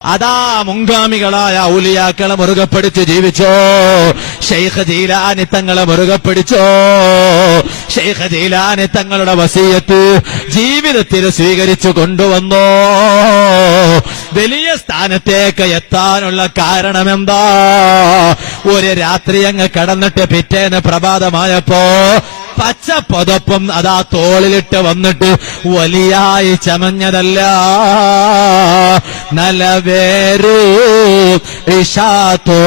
അതാ മുൻഗാമികളായ ഔലിയാക്കളെ മുറുകെ പിടിച്ച് ജീവിച്ചോ. ശൈഖ് ജീലാനി തങ്ങളെ മുറുകെ പിടിച്ചോ. ശൈഖ് ജീലാനി തങ്ങളുടെ വസിയത്ത് ജീവിതത്തിൽ സ്വീകരിച്ചു കൊണ്ടുവന്നോ. വലിയ സ്ഥാനത്തേക്ക് എത്താനുള്ള കാരണമെന്താ? ഒരു രാത്രി അങ്ങ് കടന്നിട്ട് പിറ്റേന്ന് പ്രഭാതമായപ്പോ പച്ച പുതപ്പും അതാ തോളിലിട്ട് വന്നിട്ട് വലിയായി ചമഞ്ഞതല്ല. നലവേരു ഇഷാത്തോ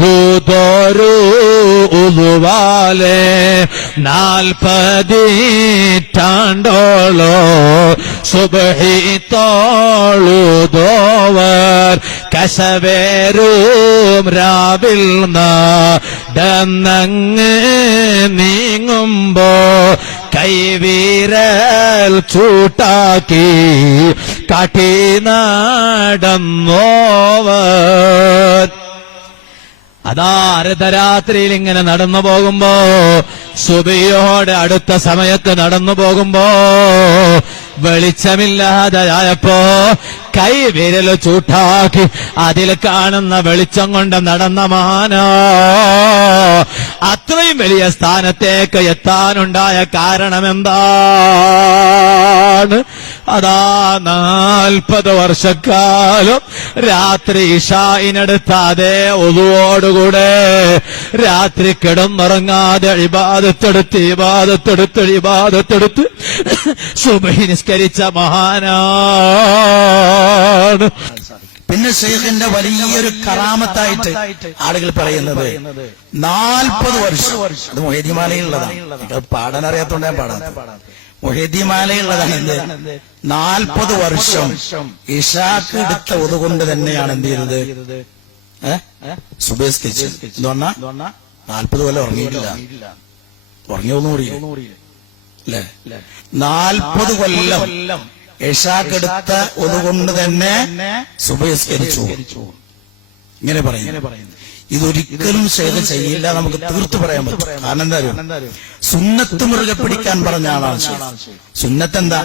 ലൂതോരു ഉളുവാലെ 40 സുബ്ഹി തോളുതോവർ കശവേരും രാവിൽ നടന്നങ്ങ് നീങ്ങുമ്പോ കൈവീരൽ ചൂട്ടാക്കി കാട്ടി നടന്നോവർ. അതാ അർദ്ധരാത്രിയിൽ ഇങ്ങനെ നടന്നു പോകുമ്പോ, സുബഹിയോട് അടുത്ത സമയത്ത് നടന്നു പോകുമ്പോ വെളിച്ചമില്ലാതെയായപ്പോ കൈവിരൽ ചൂട്ടാക്കി അതിൽ കാണുന്ന വെളിച്ചം കൊണ്ട് നടന്ന മഹാനോ. അത്രയും വലിയ സ്ഥാനത്തേക്ക് എത്താനുണ്ടായ കാരണമെന്താണ്? അതാ 40 വർഷക്കാലം രാത്രി ഇശായിനടുത്ത അതേ ഒതുവോടുകൂടെ രാത്രി കിടന്നുറങ്ങാതെ ഇബാദത്തെടുത്ത് സുബ്ഹി നിസ്കരിച്ച മഹാനാണ്. പിന്നെ ശൈഖിന്റെ വലിയൊരു കറാമത്തായിട്ട് ആളുകൾ പറയുന്നത് 40 വർഷം, അത് മൊഹീദ്ദിമാലയുള്ളതാണ്, പാടാൻ അറിയാത്തോണ്ട് ഞാൻ പാടാം. മൊഹീദ്ദിമാലയുള്ളതാണ്. 40 വർഷം ഇശാക്ക് എടുത്ത ഒതുകൊണ്ട് തന്നെയാണ് എന്ത് ചെയ്തത്? സുബഹിസ്കരിച്ചത്. എന്ന് പറഞ്ഞാ 40 കൊല്ലം ഉറങ്ങിയിട്ടില്ല. ഉറങ്ങിയൊന്നുകൂടി അല്ലേ? 40 കൊല്ലം ഇശാക്കെടുത്ത ഒതുകൊണ്ട് തന്നെ സുബഹിസ്കരിച്ചു. ഇങ്ങനെ പറയുന്നു. ഇതൊരിക്കലും ശൈഖ് ചെയ്യില്ല, നമുക്ക് തീർത്തു പറയാൻ പറ്റും. കാരണം എന്താ അറിയോ? സുന്നത്ത് മുറുകെ പിടിക്കാൻ പറഞ്ഞ ആളാണ് ശൈഖ്. സുന്നത്ത് എന്താ?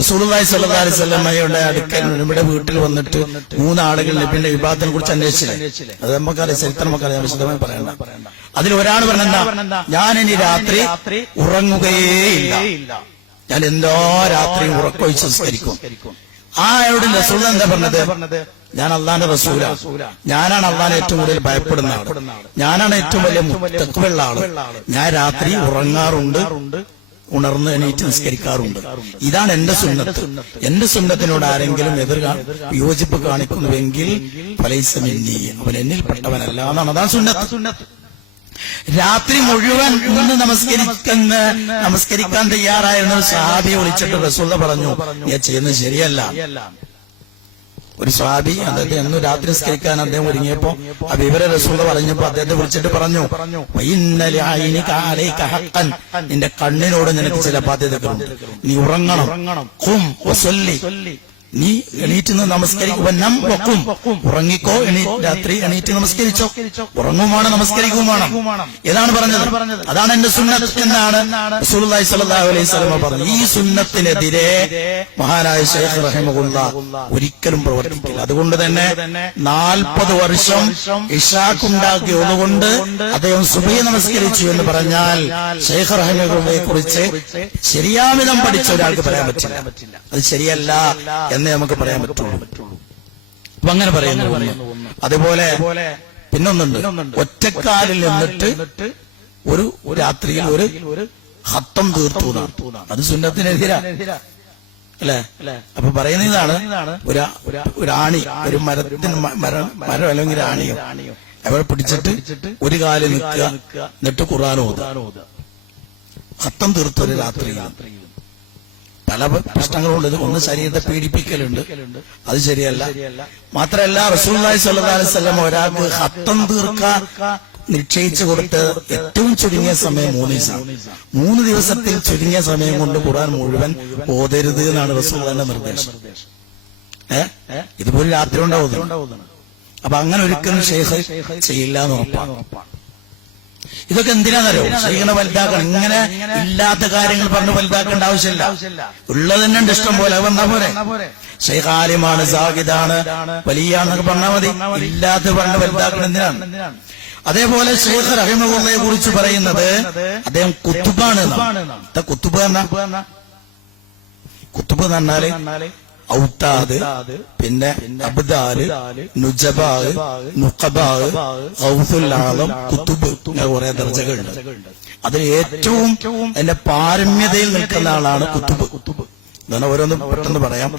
റസൂലുള്ളാഹി സ്വല്ലല്ലാഹു അലൈഹി വസല്ലമയുടെ അടുക്കൽ നമ്മുടെ വീട്ടിൽ വന്നിട്ട് 3 ആളുകൾ നബിയുടെ വിഭാഗത്തിനെ കുറിച്ച് അന്വേഷിച്ചില്ലേ? അത് നമുക്കറിയാം, ചരിത്രം നമുക്കറിയാം, വിശദമായി പറയണ്ട. അതിൽ ഒരാൾ പറഞ്ഞെന്താ? ഞാൻ ഇനി രാത്രി ഉറങ്ങുകയേയില്ല, ഞാൻ എല്ലാ രാത്രിയും ഉറക്കൊഴിച്ച് സംസ്കരിക്കും. ആ അയാളുടെ റസൂൽ എന്താ പറഞ്ഞത്? ഞാൻ അള്ളാന്റെ റസൂല, ഞാനാണ് അള്ളാനെ ഏറ്റവും കൂടുതൽ ഭയപ്പെടുന്ന ആള്, ഞാനാണ് ഏറ്റവും വലിയ തഖ്വയുള്ള ആള്, ഞാൻ രാത്രി ഉറങ്ങാറുണ്ട്, ഉണർന്ന് എണീറ്റ് നിസ്കരിക്കാറുണ്ട്. ഇതാണ് എന്റെ സുന്നത്ത്. എന്റെ സുന്നത്തിനോട് ആരെങ്കിലും വിയോജിപ്പ് കാണിക്കുന്നുവെങ്കിൽ ഫലൈസ മിന്നീ, അവൻ എന്നിൽപ്പെട്ടവനല്ല എന്നാണ്. അതാണ് സുന്നത്ത്. രാത്രി മുഴുവൻ നിന്ന് നമസ്കരിക്കാൻ തയ്യാറായിരുന്ന ഒരു സഹാബിയെ വിളിച്ചിട്ട് റസൂൽ പറഞ്ഞു, ഞാൻ ചെയ്യുന്നത് ശരിയല്ല. ഒരു സഹാബി അദ്ദേഹത്തെ എന്നും രാത്രി നിസ്കരിക്കാൻ അദ്ദേഹം ഒരുങ്ങിയപ്പോ ആ വിവര റസൂൽ പറഞ്ഞപ്പോ അദ്ദേഹത്തെ വിളിച്ചിട്ട് പറഞ്ഞു, നിന്റെ കണ്ണിനോട് നിനക്ക് ചില ബാധ്യതകളുണ്ട്, നീ ഉറങ്ങണം. നീ എണീറ്റ് നമസ്കരിക്കും, ഉറങ്ങിക്കോ, രാത്രി എണീറ്റ് നമസ്കരിച്ചോ, ഉറങ്ങുമാണ് നമസ്കരിക്കുമാണ്. ഏതാണ് പറഞ്ഞത്? അതാണ് എന്റെ സുന്നത്ത് എന്നാണ് റസൂലുള്ളാഹി സ്വല്ലല്ലാഹു അലൈഹി വസല്ലം പറഞ്ഞത്. ഈ സുന്നത്തിനെതിരെ മഹാനായ ശൈഖ് റഹിമഹുല്ലാഹ് ഒരിക്കലും പ്രവർത്തിക്കില്ല. അതുകൊണ്ട് തന്നെ 40 വർഷം ഇശാഖുണ്ടാക്കി ഒന്നുകൊണ്ട് അദ്ദേഹം സുബഹി നമസ്കരിച്ചു എന്ന് പറഞ്ഞാൽ ശൈഖ് റഹിമഹുല്ലയെ കുറിച്ച് ശരിയാമിതം പഠിച്ച ഒരാൾക്ക് പറയാൻ പറ്റില്ല, അത് ശരിയല്ല എന്നേ നമുക്ക് പറയാൻ പറ്റുള്ളൂ. അപ്പൊ അങ്ങനെ പറയുന്നു. അതുപോലെ പിന്നൊന്നുണ്ട്, ഒറ്റക്കാലിൽ നിന്നിട്ട് ഒരു രാത്രിയിൽ ഒരു ഹത്തം തീർത്തു, അത് സുന്നത്തിനെതിരാ അല്ലെ? അപ്പൊ പറയുന്ന ഇതാണ്, ഒരു ആണി, ഒരു മരം അല്ലെങ്കിൽ ആണിയോ അവരെ പിടിച്ചിട്ട് ഒരു കാലിൽ നിൽക്കുക, എന്നിട്ട് ഖുർആൻ ഓതുക, ഹത്തം തീർത്തു ഒരു രാത്രി. പല പ്രശ്നങ്ങളുള്ളത്. ഒന്ന് ശരീരത്തെ പീഡിപ്പിക്കലുണ്ട്, അത് ശരിയല്ല. മാത്രമല്ല റസൂലുള്ളാഹി സ്വല്ലല്ലാഹു അലൈഹി വസല്ലം ഒരാൾക്ക് ഹത്തം തീർക്കാൻ നിശ്ചയിച്ചു കൊടുത്ത് ഏറ്റവും ചുരുങ്ങിയ സമയം 3 ദിവസം. 3 ദിവസത്തിൽ ചുരുങ്ങിയ സമയം കൊണ്ട് ഖുർആൻ മുഴുവൻ ഓതരുത് എന്നാണ് റസൂലുള്ളാഹിന്റെ നിർദ്ദേശം. ഇതുപോലെ രാത്രി ഉണ്ടാവുന്നു. അപ്പൊ അങ്ങനെ ഒരിക്കലും ശൈഖ് ചെയ്യില്ല എന്ന് ഉറപ്പാണ്. ഇതൊക്കെ എന്തിനാണെന്നറിയോ? ശൈഖിനെ വലുതാക്കണം. ഇങ്ങനെ ഇല്ലാത്ത കാര്യങ്ങൾ പറഞ്ഞ് വലുതാക്കേണ്ട ആവശ്യമില്ല. ഉള്ളത് തന്നെ ഉണ്ട് ഇഷ്ടം പോലെ. അത് വന്നാ പോരെ. ഷെയ്ഖ് ആലിമാണ്, സാഹിദാണ്, വലിയാണെന്നൊക്കെ പറഞ്ഞാൽ മതി. ഇല്ലാത്ത പറഞ്ഞ വലുതാക്കണം എന്തിനാണ്? അതേപോലെ ഷെയ്ഖ് റഹിമഹുള്ളയെ കുറിച്ച് പറയുന്നത് അദ്ദേഹം കുത്തുബാണ്. കുത്തുബ് എന്ന് പറഞ്ഞാല് ഔത്താദ്, പിന്നെ അബ്ദാല്, നുജബാഗ്, നുഖബാഗ്, ഗൗസുൽ ആളം, കുത്തുബ്, കുറെ ദർജകളുണ്ട്. അതിൽ ഏറ്റവും അതിന്റെ പാരമ്യതയിൽ നിൽക്കുന്ന ആളാണ് കുത്തുബ്. എന്നാണ് ഓരോന്ന് പെട്ടെന്ന് പറയാം.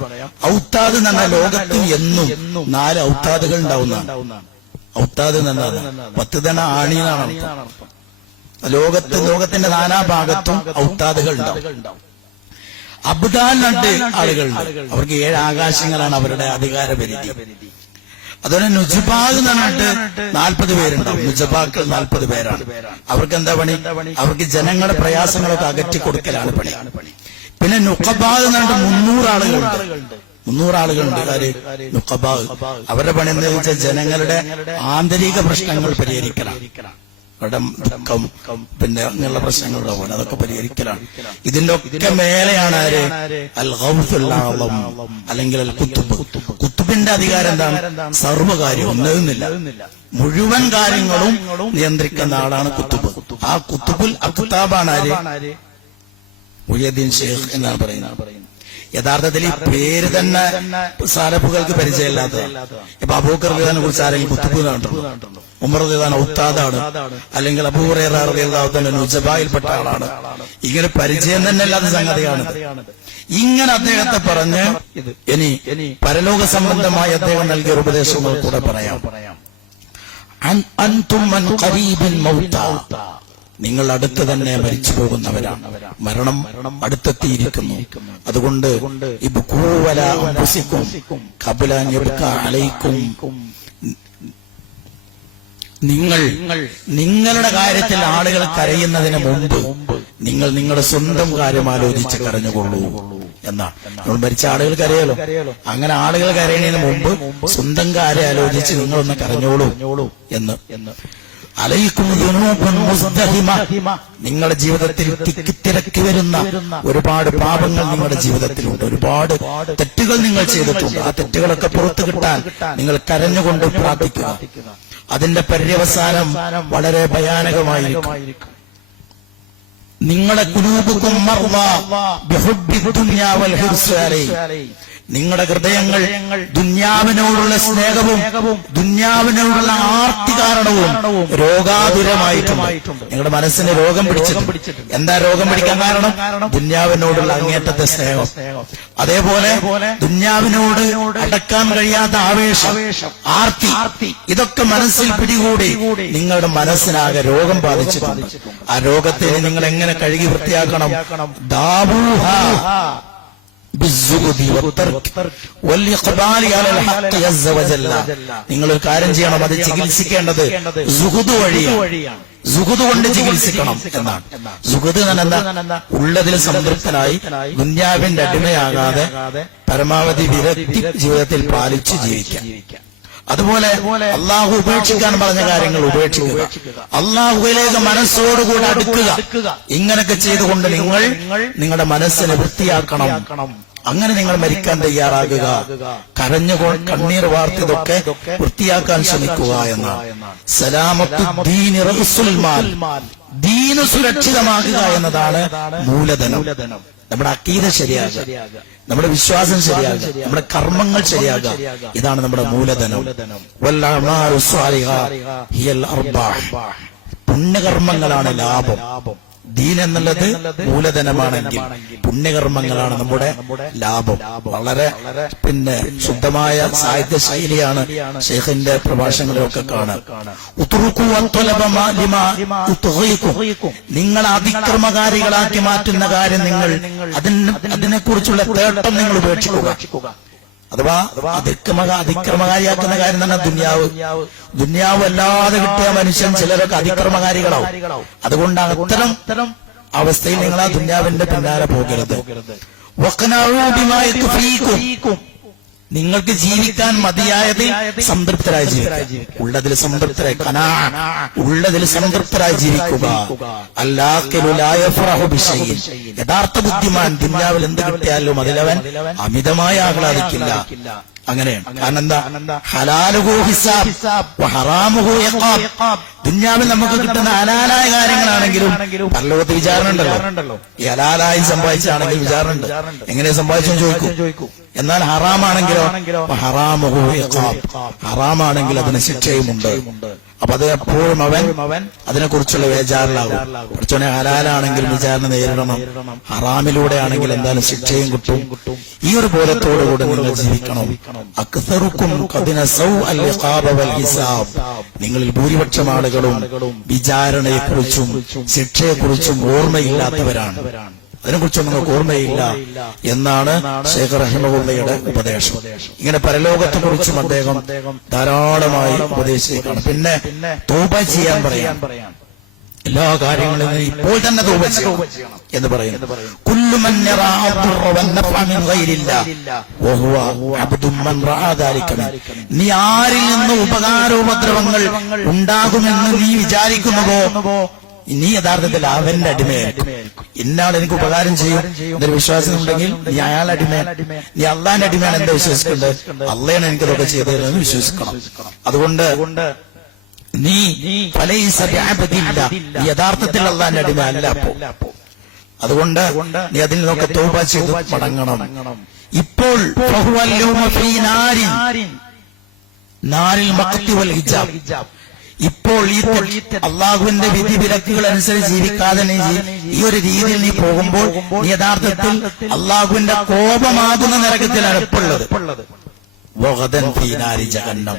ഔത്താദ് എന്ന് പറഞ്ഞാൽ ലോകത്തിൽ എന്നും 4 ഔത്താദുകൾ ഉണ്ടാവുന്നതാണ്. ഔത്താദ് എന്ന് പറഞ്ഞാൽ 10 തവണ ആണിയെന്നാണ് അർത്ഥം. ലോകത്തിന്റെ നാനാഭാഗത്തും ഔത്താദുകൾ ഉണ്ടാവും. അബ്ദാൽ 2 ആളുകളുണ്ട്. അവർക്ക് 7 ആകാശങ്ങളാണ് അവരുടെ അധികാര പരിധി. അതുപോലെ നുജബാഗ് എന്ന് പറഞ്ഞിട്ട് 40 പേരുണ്ടാവും. നുജബാക്കൾ 40 പേരാണ്. അവർക്ക് എന്താ പണി? അവർക്ക് ജനങ്ങളുടെ പ്രയാസങ്ങളൊക്കെ അകറ്റി കൊടുക്കലാണ് പണി. പിന്നെ നുഖബാഗ് എന്ന് പറഞ്ഞിട്ട് 300 ആളുകളുണ്ട്. 300 ആളുകളുണ്ട്. നുഖബാഗ് അവരുടെ പണി എന്താ വെച്ചാൽ ജനങ്ങളുടെ ആന്തരിക പ്രശ്നങ്ങൾ പരിഹരിക്കലാണ്. അവരുടെ ദുഃഖം, പിന്നെ അങ്ങനെയുള്ള പ്രശ്നങ്ങളുടെ പോലെ അതൊക്കെ പരിഹരിക്കലാണ്. ഇതിന്റെ ഒക്കെ മേലെയാണ് ആര്? അൽ ഗൗസുൽ ആളം അല്ലെങ്കിൽ അൽ കുത്തുബ്. കുത്തുബിന്റെ അധികാരം എന്താണ്? സർവ്വകാര്യം ഒന്നുമില്ല, മുഴുവൻ കാര്യങ്ങളും നിയന്ത്രിക്കുന്ന ആളാണ് കുത്തുബ്. ആ കുത്തുബുൽ അഖ്താബാണ് ആര്? മുഹ്യിദ്ദീൻ ഷെയ്ഖ് എന്നാണ് പറയുന്നത്. യഥാർത്ഥത്തിൽ ഈ പേര് തന്നെ സാലഫുകൾക്ക് പരിചയമില്ലാത്തതാണ്. ഇപ്പൊ അബൂബക്കർ റളിയല്ലാഹുവിനെ കുറിച്ച് ആരെങ്കിലും കുത്തുബ് കണ്ടിട്ടുണ്ടോ? ഉമർ റളിയല്ലാഹു ഔത്താദാണ്, അല്ലെങ്കിൽ അബൂ ഹുറൈറ റളിയല്ലാഹു തആല നുജബായിൽപ്പെട്ട ആളാണ്. ഇങ്ങനെ പരിചയം തന്നെ അല്ലാത്ത സംഗതിയാണ്. ഇങ്ങനെ അദ്ദേഹത്തെ പറഞ്ഞ് ഇനി പരലോക സംബന്ധമായി അദ്ദേഹം നൽകിയ ഉപദേശങ്ങൾ കൂടെ പറയാം. അൻതും മൻ ഖരീബിൽ മൗത, നിങ്ങൾ അടുത്ത് തന്നെ മരിച്ചു പോകുന്നവരാണ്. മരണം അടുത്തെത്തിയിരിക്കുന്നു. അതുകൊണ്ട് നിങ്ങൾ നിങ്ങളുടെ കാര്യത്തിൽ ആളുകൾ കരയുന്നതിന് മുമ്പ് നിങ്ങൾ നിങ്ങളുടെ സ്വന്തം കാര്യം ആലോചിച്ച് കരഞ്ഞുകൊള്ളൂ എന്നാണ്. നമ്മൾ മരിച്ച ആളുകൾ കരയല്ലോ. അങ്ങനെ ആളുകൾ കരയുന്നതിന് മുമ്പ് സ്വന്തം കാര്യം ആലോചിച്ച് നിങ്ങളൊന്ന് കരഞ്ഞോളൂ എന്ന്. അലൈക്കും ദുനൂബുൻ മുസ്തഹിമ, നിങ്ങളുടെ ജീവിതത്തിൽ തിക്കിത്തിരക്കി വരുന്ന ഒരുപാട് പാപങ്ങൾ നിങ്ങളുടെ ജീവിതത്തിലുണ്ട്. ഒരുപാട് തെറ്റുകൾ നിങ്ങൾ ചെയ്തിട്ടുണ്ട്. ആ തെറ്റുകളൊക്കെ പുറത്തു കിട്ടാൻ നിങ്ങൾ കരഞ്ഞുകൊണ്ട് പ്രാർത്ഥിക്കുക. അതിന്റെ പര്യവസാനം വളരെ ഭയാനകമായിരിക്കും. നിങ്ങളുടെ ഖുലൂബുകും മർവാ ബിഹുബ്ബി ദുനിയാ വൽ ഹിർസ് അലൈഹി, നിങ്ങളുടെ ഹൃദയങ്ങൾ ദുന്യാവിനോടുള്ള സ്നേഹവും ദുന്യാവിനോടുള്ള ആർത്തി കാരണവും രോഗാതുരമായിട്ടുണ്ട്. നിങ്ങളുടെ മനസ്സിന് രോഗം പിടിച്ചിട്ടുണ്ട്. എന്താ രോഗം പിടിക്കാൻ കാരണം? ദുന്യാവിനോടുള്ള അങ്ങേറ്റത്തെ സ്നേഹം. അതേപോലെ ദുന്യാവിനോട് അടക്കാൻ കഴിയാത്ത ആവേശം, ആർത്തി, ഇതൊക്കെ മനസ്സിൽ പിടികൂടി നിങ്ങളുടെ മനസ്സിനാകെ രോഗം ബാധിച്ചിട്ടുണ്ട്. ആ രോഗത്തെ നിങ്ങൾ എങ്ങനെ കഴുകി വൃത്തിയാക്കണം? ദാവൂഹ നിങ്ങളൊരു കാര്യം ചെയ്യണം, അത് ചികിത്സിക്കേണ്ടത് സുഹുദ് വഴിയാണ്. സുഹുദ് കൊണ്ട് ചികിത്സിക്കണം എന്നാണ്. സുഹുദ് എന്താ? ഉള്ളതിൽ സംതൃപ്തനായി ദുന്യാവിന്റെ അടിമയാകാതെ പരമാവധി വിരക്തി ജീവിതത്തിൽ പാലിച്ച് ജീവിക്കാം. അതുപോലെ അള്ളാഹു ഉപേക്ഷിക്കാൻ പറഞ്ഞ കാര്യങ്ങൾ ഉപേക്ഷിക്കുക, അള്ളാഹുവിലേക്ക് മനസ്സോടുകൂടി അടുക്കുക. ഇങ്ങനൊക്കെ ചെയ്തുകൊണ്ട് നിങ്ങൾ നിങ്ങളുടെ മനസ്സിനെ വൃത്തിയാക്കണം. അങ്ങനെ നിങ്ങൾ മരിക്കാൻ തയ്യാറാകുക. കണ്ണീർ വാർത്തതൊക്കെ വൃത്തിയാക്കാൻ ശ്രമിക്കുക എന്നാണ്. സലാമത്തുദ്ദീൻ റഅ്സുൽ മാൽ, ദീന് സുരക്ഷിതമാകുക എന്നതാണ് മൂലധനം. നമ്മുടെ അഖീദ ശരിയാകുക, നമ്മുടെ വിശ്വാസം ശരിയാകുക, നമ്മുടെ കർമ്മങ്ങൾ ശരിയാകുക, ഇതാണ് നമ്മുടെ മൂലധനം. വൽ അഅ്മാലു സ്വാലിഹ ഹിയൽ അർബാഹ്, പുണ്യകർമ്മങ്ങളാണ് ലാഭം. ദീൻ എന്നുള്ളത് മൂലധനമാണെങ്കിൽ പുണ്യകർമ്മങ്ങളാണ് നമ്മുടെ ലാഭം. വളരെ ശുദ്ധമായ സാഹിത്യ ശൈലിയാണ് ഷെയ്ഖിന്റെ പ്രഭാഷണങ്ങളിലൊക്കെ കാണാം. നിങ്ങൾ അതിക്രമകാരികളാക്കി മാറ്റുന്ന കാര്യം നിങ്ങൾ അതിനെക്കുറിച്ചുള്ള തേട്ടം നിങ്ങൾ ഉപേക്ഷിക്കുക. അഥവാ അതിക്രമകാരിയാക്കുന്ന കാര്യം തന്നെ ദുന്യാവ് അല്ലാതെ കിട്ടിയ മനുഷ്യൻ ചിലരൊക്കെ അതിക്രമകാരികളാവും. അതുകൊണ്ടാണ് അത്തരം അവസ്ഥയിൽ നിങ്ങൾ ആ ദുന്യാവിന്റെ പിന്നാലെ പോകരുത്. നിങ്ങൾക്ക് ജീവിക്കാൻ മതിയായതിൽ സംതൃപ്തരായി ജീവിക്കുക. ഉള്ളതിൽ സംതൃപ്തരായി ഉള്ളതിൽ സംതൃപ്തരായി ജീവിക്കുക. യഥാർത്ഥ ബുദ്ധിമാൻ ദുനിയാവിൽ എന്ത് കിട്ടിയാലും അതിലവൻ അമിതമായി ആഹ്ലാദിക്കില്ല. അങ്ങനെയാണ്. കാരണം എന്താ? ഹലാലുഹു ഹിസാബ് ഹറാമുഹു ഇഖാബ്. ദുനിയാവിൽ നമുക്ക് കിട്ടുന്ന ഹലാലായ കാര്യങ്ങളാണെങ്കിലും പരലോകത്ത് വിചാരണ ഉണ്ടല്ലോ. ഈ ഹലാലായി സമ്പാദിച്ചാണെങ്കിൽ വിചാരണ ഉണ്ട്. എങ്ങനെ സമ്പാദിച്ചെന്ന് ചോദിക്കും. എന്നാൽ ഹറാമാണെങ്കിലോ ഹറാമുഹു ഇഖാബ്. ഹറാമാണെങ്കിൽ അതിന് ശിക്ഷയുമുണ്ട്. അപ്പൊ അത് എപ്പോഴും അവൻ അതിനെക്കുറിച്ചുള്ള വേജാറിലാകും. കുറച്ചോനെ ഹലാലാണെങ്കിൽ വിചാരണ നേരിടണം, ഹറാമിലൂടെ ആണെങ്കിൽ എന്തായാലും ശിക്ഷയും കിട്ടും. ഈ ഒരു ബോധത്തോടുകൂടി നിങ്ങൾ ജീവിക്കണം. അക്സറുക്കും നിങ്ങളിൽ ഭൂരിപക്ഷം ആളുകളും വിചാരണയെക്കുറിച്ചും ശിക്ഷയെക്കുറിച്ചും ഓർമ്മയില്ലാത്തവരാണ്. അതിനെക്കുറിച്ചൊന്നും നിങ്ങൾക്ക് ഓർമ്മയില്ല എന്നാണ് ശൈഖ് റഹിമഹുള്ളയുടെ ഉപദേശം. ഇങ്ങനെ പരലോകത്തെക്കുറിച്ചും അദ്ദേഹം ധാരാളമായി ഉപദേശിക്കണം. പിന്നെ തൗബ ചെയ്യാൻ പറയാം. എല്ലാ കാര്യങ്ങളും ഇപ്പോൾ തന്നെ തൗബ ചെയ്യണം എന്ന് പറയുന്നു. കുല്ലു മൻ യറാ അദ്ദുറ വന്നഫഅ മിൻ ഗൈരില്ലാഹ് വഹുവ അബ്ദുൻ മൻ റആ ദാലിക. നീ ആരിൽ നിന്ന് ഉപകാരോപദ്രവങ്ങൾ ഉണ്ടാകുമെന്ന് നീ വിചാരിക്കുന്നുവോ നീ യഥാർത്ഥത്തിൽ അവന്റെ അടിമയായിരിക്കും. ഇന്നാൾ എനിക്ക് ഉപകാരം ചെയ്യും എന്നൊരു വിശ്വാസം ഉണ്ടെങ്കിൽ നീ അയാളുടെ അടിമയാണ്. നീ അള്ളാന്റെ അടിമയാണ് എന്താ വിശ്വസിക്കേണ്ടത്? അള്ളയാണ് എനിക്കതൊക്കെ ചെയ്തതെന്ന് വിശ്വസിക്കണം. അതുകൊണ്ട് നീ യഥാർത്ഥത്തിൽ അള്ളാന്റെ അടിമ അല്ല. അതുകൊണ്ട് നീ അതിൽ നിന്നൊക്കെ തൗബ ചെയ്ത് മടങ്ങണം. ഇപ്പോൾ നാരിൽ മഖ്തി വൽ ഹിജാബ്. ഇപ്പോൾ ഈ അള്ളാഹുവിന്റെ വിധി വിലക്കുകൾ അനുസരിച്ച് ജീവിക്കാതെ ഈ ഒരു രീതിയിൽ നീ പോകുമ്പോൾ നീ യഥാർത്ഥത്തിൽ അള്ളാഹുവിന്റെ കോപമാകുന്ന നരകത്തിലാണ് എപ്പോഴുള്ളത്. ജഹന്നം.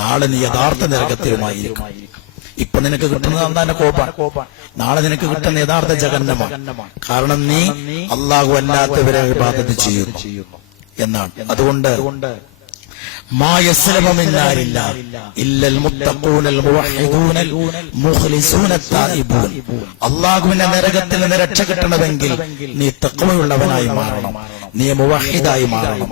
നാളെ നീ യഥാർത്ഥ നരകത്തിലുമായിരിക്കും. ഇപ്പൊ നിനക്ക് കിട്ടുന്നത് അള്ളാന്റെ കോപമാണ്. നാളെ നിനക്ക് കിട്ടുന്ന യഥാർത്ഥ ജഹന്നമാണ്. കാരണം നീ അള്ളാഹു അല്ലാത്തവരെ ഇബാദത്ത് ചെയ്യുന്നു എന്നാണ്. അതുകൊണ്ട് ما يسلم من نار الله إلا المتقون الموحدون المخلصون التائبون. അള്ളാഹുവിന്റെ നരകത്തിൽ നിന്ന് രക്ഷ കിട്ടണമെങ്കിൽ നീ തഖ്വയുള്ളവനായി മാറണം, നീ മുവഹിദായി മാറണം,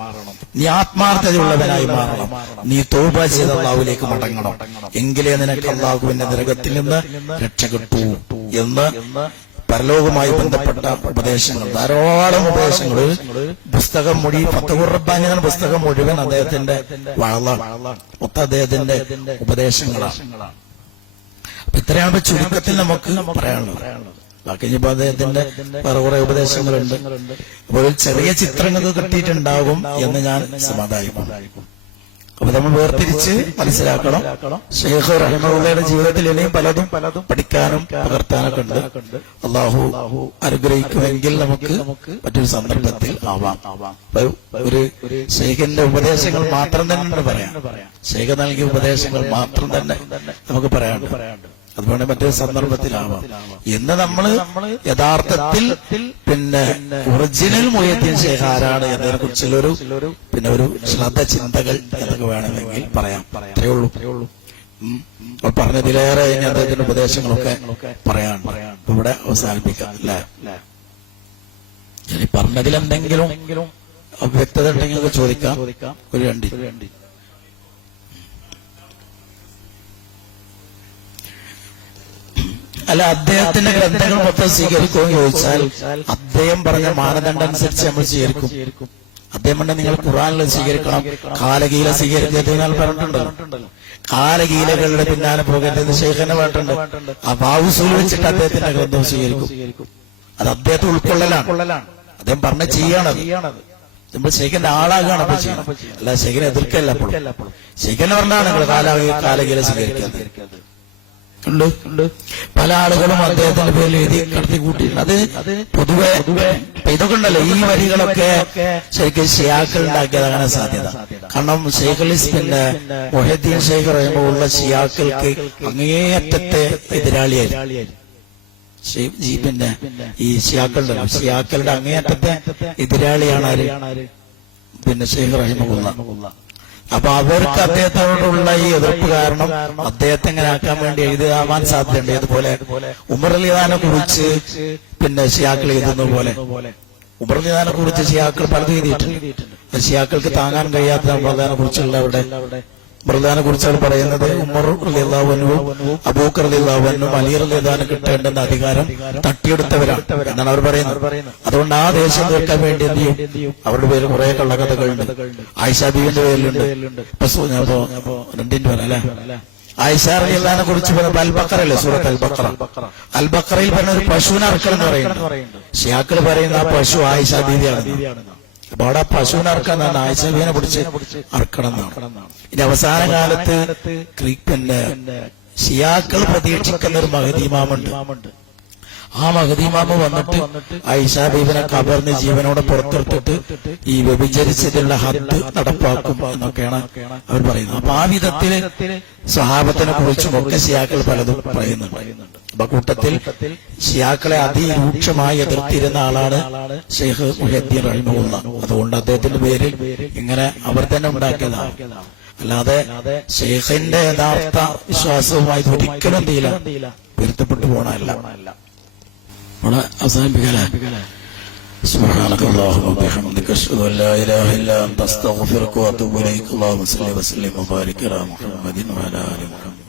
നീ ആത്മാർത്ഥതയുള്ളവനായി മാറണം, നീ തൗബ ചെയ്ത് അള്ളാഹുവിലേക്ക് മടങ്ങണം. എങ്കിലേ നിനക്ക് അള്ളാഹുവിന്റെ നരകത്തിൽ നിന്ന് രക്ഷ കിട്ടൂ എന്ന് പരലോകവുമായി ബന്ധപ്പെട്ട ഉപദേശങ്ങൾ, ധാരാളം ഉപദേശങ്ങൾ. പുസ്തകം മൊഴി ഫതഹുർ റബ്ബാനി എന്ന പുസ്തകം മുഴുവൻ അദ്ദേഹത്തിന്റെ മൊത്തം അദ്ദേഹത്തിന്റെ ഉപദേശങ്ങളാണ്. അപ്പൊ ഇത്രയാണ് ചുരുക്കത്തിൽ നമുക്ക് പറയാനുള്ളത്. ബാക്കി ഇനിയിപ്പോ അദ്ദേഹത്തിന്റെ വേറെ കുറെ ഉപദേശങ്ങളുണ്ട്. അപ്പോൾ ചെറിയ ചിത്രങ്ങൾക്ക് കിട്ടിയിട്ടുണ്ടാകും എന്ന് ഞാൻ സമാധാനിക്കും. അപ്പൊ നമ്മൾ വേർതിരിച്ച് മനസ്സിലാക്കണം. ശൈഖ് റഹിമഹുള്ളയുടെ ജീവിതത്തിൽ ഇനിയും പലതും പഠിക്കാനും പകർത്താനൊക്കെ ഉണ്ട്. അള്ളാഹു അനുഗ്രഹിക്കുമെങ്കിൽ നമുക്ക് മറ്റൊരു സന്ദർഭത്തിൽ ആവാം. ഒരു ശൈഖിന്റെ ഉപദേശങ്ങൾ മാത്രം തന്നെ പറയാം. ശൈഖ് നൽകിയ ഉപദേശങ്ങൾ മാത്രം തന്നെ നമുക്ക് പറയാനുണ്ട്. അതുകൊണ്ട് മറ്റൊരു സന്ദർഭത്തിലാവാം. എന്ന് നമ്മള് യഥാർത്ഥത്തിൽ പിന്നെ ഒറിജിനൽ മുഹ്യിദ്ദീൻ ശൈഖ് ആരാണ് എന്നതിനെ കുറിച്ചുള്ളൊരു പിന്നെ ഒരു ശ്രദ്ധ ചിന്തകൾ എന്നൊക്കെ വേണമെങ്കിൽ പറയാം. അത്രയേ ഉള്ളൂ. പറഞ്ഞതിലേറെ ഇനി അദ്ദേഹത്തിന്റെ ഉപദേശങ്ങളൊക്കെ പറയാൻ ഇവിടെ അവസാനിപ്പിക്കാം അല്ലേ? ഇനി പറഞ്ഞതിലെന്തെങ്കിലും വ്യക്തത ഉണ്ടെങ്കിൽ ചോദിക്കാം. ഒരു രണ്ട് അല്ല, അദ്ദേഹത്തിന്റെ ഗ്രന്ഥങ്ങൾ മൊത്തം സ്വീകരിക്കുമെന്ന് ചോദിച്ചാൽ അദ്ദേഹം പറഞ്ഞ മാനദണ്ഡം അനുസരിച്ച് നമ്മൾ സ്വീകരിക്കും. അദ്ദേഹം പറഞ്ഞ നിങ്ങൾ ഖുർആനിൽ സ്വീകരിക്കണം, കാലകീല സ്വീകരിക്കരുത് എന്നാൽ പറഞ്ഞിട്ടുണ്ടല്ലോ. കാലകീലകളുടെ പിന്നാലെ പോകരുത് ശൈഖിനെ പറഞ്ഞിട്ടുണ്ട്. ആ ബാവുസൂൽ വെച്ചിട്ട് അദ്ദേഹത്തിന്റെ ഗ്രന്ഥം സ്വീകരിക്കും. അത് അദ്ദേഹത്തെ ഉൾക്കൊള്ളലാണ്. അദ്ദേഹം പറഞ്ഞ ചെയ്യാണത്. നമ്മൾ ശൈഖിന്റെ ആളാകാണ് അപ്പൊ ചെയ്യണം, അല്ല ശൈഖിനെ എതിർക്കല്ല. അപ്പോൾ ശൈഖിനെ പറഞ്ഞാണ് നിങ്ങൾ കാലകീല സ്വീകരിക്കാതെ. ഉണ്ട് പല ആളുകളും അദ്ദേഹത്തിന്റെ പേരിൽ എഴുതി കടത്തി കൂട്ടിയിട്ടുണ്ട്. അത് പൊതുവെ ഇതൊക്കെ ഉണ്ടല്ലോ, ഈ വരികളൊക്കെ ശരിക്കും ഷിയാക്കൾ ഉണ്ടാക്കിയതാകാൻ സാധ്യത. കാരണം പിന്നെ മുഹ്യിദ്ദീൻ ശൈഖ് റഹിമഹുള്ള ഷിയാക്കൾക്ക് അങ്ങേയറ്റത്തെ എതിരാളിയായിരുന്നു. പിന്നെ ഈ ഷിയാക്കളുടെ അങ്ങേയറ്റത്തെ എതിരാളിയാണ് ആര്? പിന്നെ ശൈഖ് റഹിമഹുള്ള. അപ്പൊ അവർക്ക് അദ്ദേഹത്തോടുള്ള ഈ എതിർപ്പ് കാരണം അദ്ദേഹത്തെ എങ്ങനെ ആക്കാൻ വേണ്ടി എഴുതാവാൻ സാധ്യതയുണ്ട്. അതുപോലെ ഉമർ റളിയല്ലാഹുവിനെ കുറിച്ച് പിന്നെ ഷിയാക്കൾ എഴുതുന്ന പോലെ ഉമർ റളിയല്ലാഹുവിനെ കുറിച്ച് ഷിയാക്കൾ പലതും എഴുതിയിട്ടുണ്ട്. ഷിയാക്കൾക്ക് താങ്ങാൻ കഴിയാത്ത ബർദാനെ കുറിച്ചുള്ള ബർദാനെ കുറിച്ച് അവർ പറയുന്നത് ഉമർ റളിയല്ലാഹു അൻഹു, അബൂബക്കർ റളിയല്ലാഹു അൻഹു, അലി റളിയല്ലാഹു അൻഹു കിട്ടേണ്ടുന്ന അധികാരം തട്ടിയെടുത്തവരാണ് എന്നാണ് അവർ പറയുന്നത്. അതുകൊണ്ട് ആ ദേശം തീർക്കാൻ വേണ്ടി എന്ത് ചെയ്യും? അവരുടെ പേര് കുറെ കള്ളക്കഥകളുണ്ട്. ആയിഷ ബീവിന്റെ പേരിലുണ്ട്. രണ്ടിന്റെ പേര് അല്ലെ, ആയിഷ റളിയല്ലാഹുവിനെ കുറിച്ച് അൽ-ബഖറയിലെ സൂറത്ത് അൽ-ബഖറയിൽ പറഞ്ഞ ഒരു പശുവിനെ അറക്കണം എന്ന് പറയുന്നുണ്ട്. ഷിയാക്കൾ പറയുന്ന ആ പശു ആയിഷ ബീവിയാണ്. അപ്പൊ അവിടെ പശുവിനെ അറക്കാന്നാണ്, ആയിഷ ബീവിനെ പിടിച്ച് അറക്കണം എന്നാണ്. ഇനി അവസാന കാലത്ത് പിന്നെ ഷിയാക്കൾ പ്രതീക്ഷിക്കുന്ന ഒരു മഹദി ഇമാമുണ്ട്. ആ മഹദി ഇമാമ് വന്നിട്ട് ആയിഷ ബീവിനെ കബറിന് ജീവനോടെ പുറത്തെടുത്തിട്ട് ഈ വ്യഭിചരിച്ചതിലുള്ള ഹദ് നടപ്പാക്കും എന്നൊക്കെയാണ് അവർ പറയുന്നത്. അപ്പൊ ആ വിധത്തില് സ്വഹാബത്തിനെ കുറിച്ചും ഒക്കെ ഷിയാക്കൾ പലതും പറയുന്നുണ്ട്. അപ്പൊ കൂട്ടത്തിൽ ഷിയാക്കളെ അതിരൂക്ഷമായി എതിർത്തിരുന്ന ആളാണ് ഷെയ്ഖ് മുഹ്യിദ്ദീൻ റഹിമഹുല്ലാഹ്. അതുകൊണ്ട് അദ്ദേഹത്തിന്റെ പേരിൽ ഇങ്ങനെ അവർ തന്നെ ഉണ്ടാക്കിയതാണ്. അല്ലാതെ ഷെയ്ഖിന്റെ യഥാർത്ഥ വിശ്വാസവുമായി ഒരിക്കലും എന്തില്ല പൊരുത്തപ്പെട്ടു പോകണമല്ല. നമ്മളെ അവസാനിപ്പിക്കല. سبحانك اللهم وبحمدك اشهد ان لا اله الا انت استغفرك واتوب اليك. اللهم صل وسلم وبارك على محمد وعلى ال محمد.